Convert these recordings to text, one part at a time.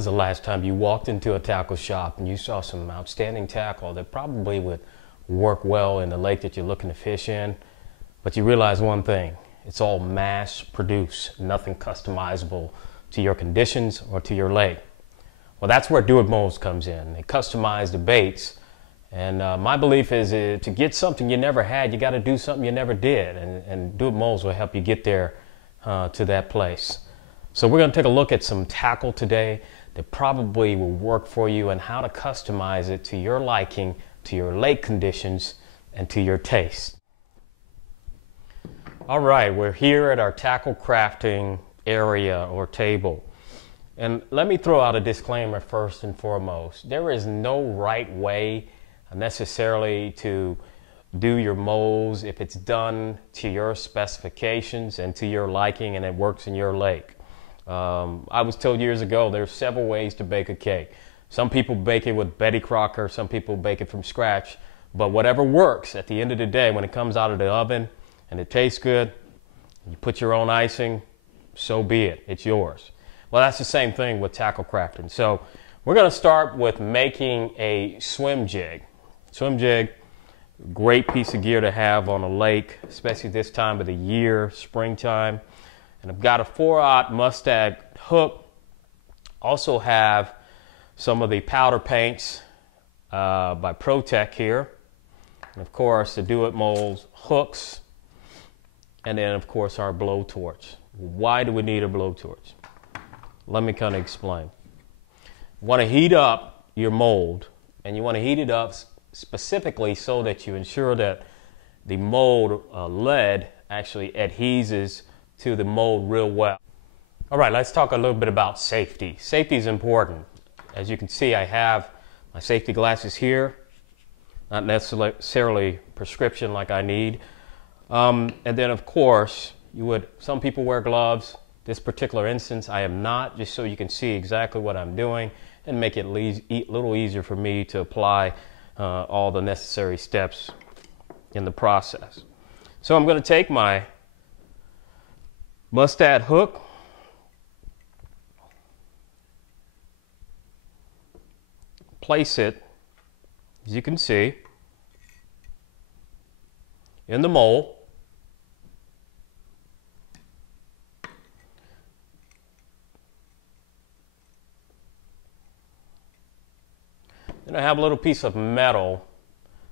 was the last time you walked into a tackle shop and you saw some outstanding tackle that probably would work well in the lake that you're looking to fish in, but you realize one thing: it's all mass produced, nothing customizable to your conditions or to your lake? Well, that's where Do It Molds comes in. They customize the baits, and my belief is to get something you never had, you got to do something you never did, and Do It Molds will help you get there to that place. So we're going to take a look at some tackle today that probably will work for you and how to customize it to your liking, to your lake conditions, and to your taste. All right, we're here at our tackle crafting area or table. And let me throw out a disclaimer first and foremost. There is no right way necessarily to do your molds if it's done to your specifications and to your liking and it works in your lake. I was told years ago there's several ways to bake a cake. Some people bake it with Betty Crocker, some people bake it from scratch, but whatever works at the end of the day when it comes out of the oven and it tastes good, you put your own icing, so be it, it's yours. Well, that's the same thing with tackle crafting. So we're going to start with making a swim jig. Swim jig, great piece of gear to have on a lake, especially this time of the year, springtime. And I've got a 4/0 mustad hook. Also have some of the powder paints by ProTech here. And of course the Do It Molds hooks. And then of course our blowtorch. Why do we need a blowtorch? Let me kind of explain. You want to heat up your mold, and you want to heat it up specifically so that you ensure that the mold lead actually adheses to the mold real well. All right, let's talk a little bit about safety. Safety is important. As you can see, I have my safety glasses here, not necessarily prescription like I need. And then of course, some people wear gloves. This particular instance, I am not, just so you can see exactly what I'm doing and make it a little easier for me to apply all the necessary steps in the process. So I'm going to take my mustad hook, place it, as you can see, in the mold. Then I have a little piece of metal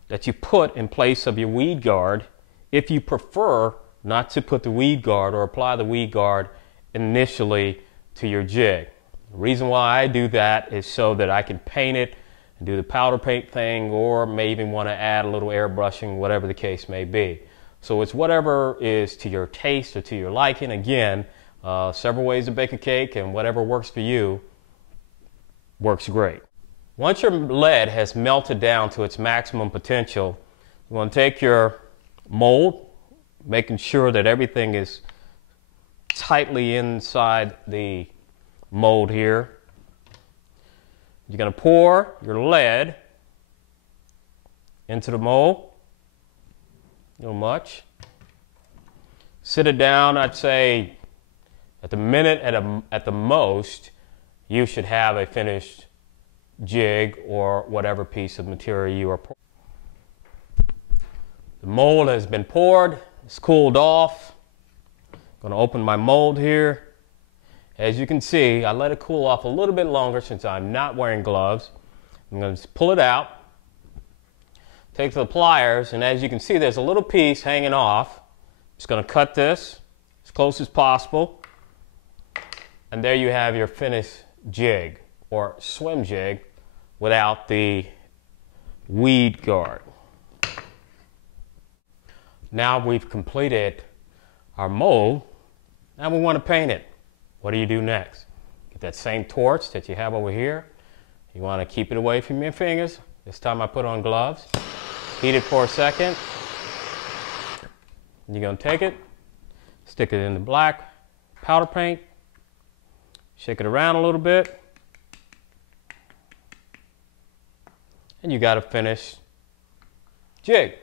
that you put in place of your weed guard if you prefer not to put the weed guard or apply the weed guard initially to your jig. The reason why I do that is so that I can paint it and do the powder paint thing, or may even want to add a little airbrushing, whatever the case may be. So it's whatever is to your taste or to your liking. Again, several ways to bake a cake, and whatever works for you works great. Once your lead has melted down to its maximum potential, you want to take your mold, making sure that everything is tightly inside the mold here. You're going to pour your lead into the mold. Not much. Sit it down. I'd say at the minute at the most, you should have a finished jig or whatever piece of material you are pouring. The mold has been poured. It's cooled off. I'm going to open my mold here. As you can see, I let it cool off a little bit longer since I'm not wearing gloves. I'm going to pull it out, take the pliers, and as you can see, there's a little piece hanging off. I'm just going to cut this as close as possible. And there you have your finished jig or swim jig without the weed guard. Now we've completed our mold. Now we want to paint it. What do you do next? Get that same torch that you have over here. You want to keep it away from your fingers. This time I put on gloves. Heat it for a second. You're going to take it, stick it in the black powder paint, shake it around a little bit, and you got a finished jig.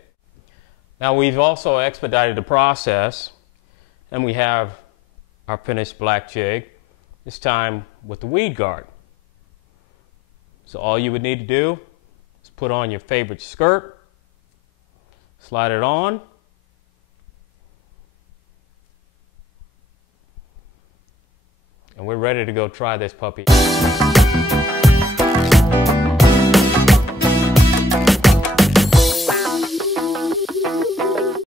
Now we've also expedited the process, and we have our finished black jig, this time with the weed guard. So all you would need to do is put on your favorite skirt, slide it on, and we're ready to go try this puppy.